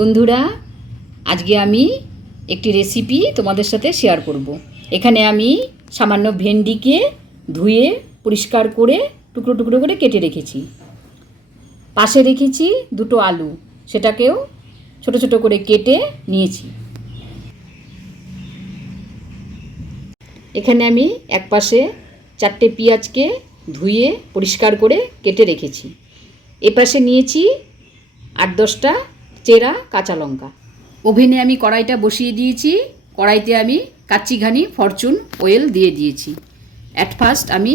বন্ধুরা, আজকে আমি একটি রেসিপি তোমাদের সাথে শেয়ার করব। এখানে আমি সামান্য ভেন্ডিকে ধুয়ে পরিষ্কার করে টুকরো টুকরো করে কেটে রেখেছি। পাশে রেখেছি দুটো আলু, সেটাকেও ছোট ছোট করে কেটে নিয়েছি। এখানে আমি এক পাশে 4টে পেঁয়াজকে ধুয়ে পরিষ্কার করে কেটে রেখেছি। এপাশে নিয়েছি 8-10টা চেরা কাঁচা লঙ্কা। ওভেনে আমি কড়াইটা বসিয়ে দিয়েছি। কড়াইতে আমি কাচ্চিঘানি ফরচুন অয়েল দিয়ে দিয়েছি। অ্যাট ফার্স্ট আমি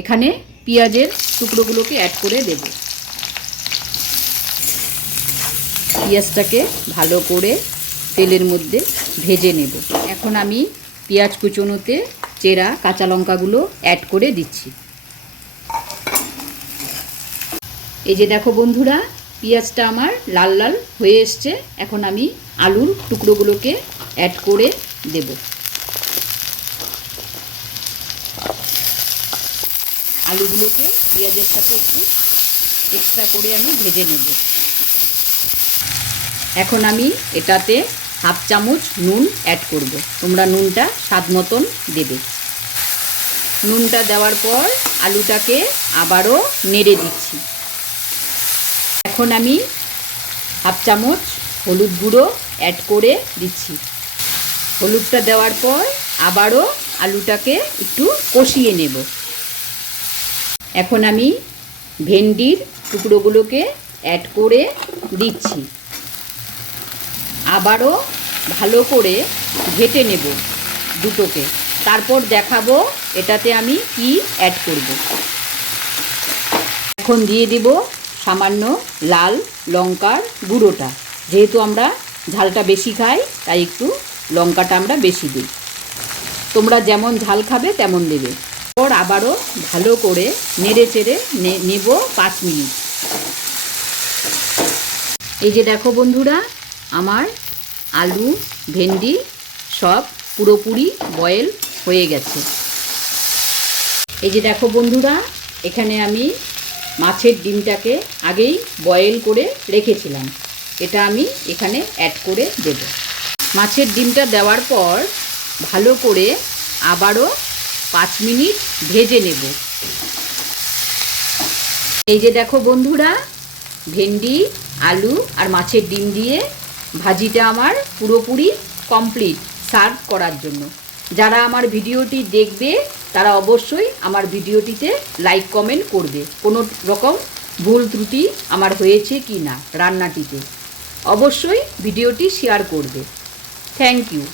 এখানে পেঁয়াজের টুকরোগুলোকে অ্যাড করে দেব। পেঁয়াজটাকে ভালো করে তেলের মধ্যে ভেজে নেব। এখন আমি পেঁয়াজ কুচোনোতে চেরা কাঁচা লঙ্কাগুলো অ্যাড করে দিচ্ছি। এই যে দেখো বন্ধুরা, পেঁয়াজটা আমার লাল লাল হয়ে এসছে। এখন আমি আলুর টুকরোগুলোকে অ্যাড করে দেব। আলুগুলোকে পেঁয়াজের সাথে একটু এক্সট্রা করে আমি ভেজে নেব। এখন আমি এটাতে 1/2 চামচ নুন অ্যাড করব। তোমরা নুনটা স্বাদ মতন দেবে। নুনটা দেওয়ার পর আলুটাকে আবারও নেড়ে দিচ্ছি। এখন আমি 1/2 চামচ হলুদ গুঁড়ো অ্যাড করে দিচ্ছি। হলুদটা দেওয়ার পর আবারও আলুটাকে একটু কষিয়ে নেব। এখন আমি ভেন্ডির টুকরোগুলোকে অ্যাড করে দিচ্ছি। আবারও ভালো করে ঘেটে নেব দুটোকে। তারপর দেখাবো এটাতে আমি কি অ্যাড করব। এখন দিয়ে দিব সামান্য লাল লঙ্কার গুঁড়োটা। যেহেতু আমরা ঝালটা বেশি খাই, তাই একটু লঙ্কাটা আমরা বেশি দিই। তোমরা যেমন ঝাল খাবে তেমন দেবে। পর আবারও ভালো করে নেড়ে চেড়ে নেব 5 মিনিট। এই যে দেখো বন্ধুরা, আমার আলু ভেন্ডি সব পুরোপুরি বয়েল হয়ে গেছে। এই যে দেখো বন্ধুরা, এখানে আমি মাছের ডিমটাকে আগেই বয়েল করে রেখেছিলাম। এটা আমি এখানে অ্যাড করে দেব। মাছের ডিমটা দেওয়ার পর ভালো করে আবারও 5 মিনিট ভেজে নেব। এই যে দেখো বন্ধুরা, ভেন্ডি আলু আর মাছের ডিম দিয়ে ভাজিটা আমার পুরোপুরি কমপ্লিট সার্ভ করার জন্য। যারা আমার ভিডিওটি দেখবে তারা অবশ্যই আমার ভিডিওটিতে লাইক কমেন্ট করবে। কোনো রকম ভুল ত্রুটি আমার হয়েছে কি না রান্নাটিতে অবশ্যই ভিডিওটি শেয়ার করবে। Thank you.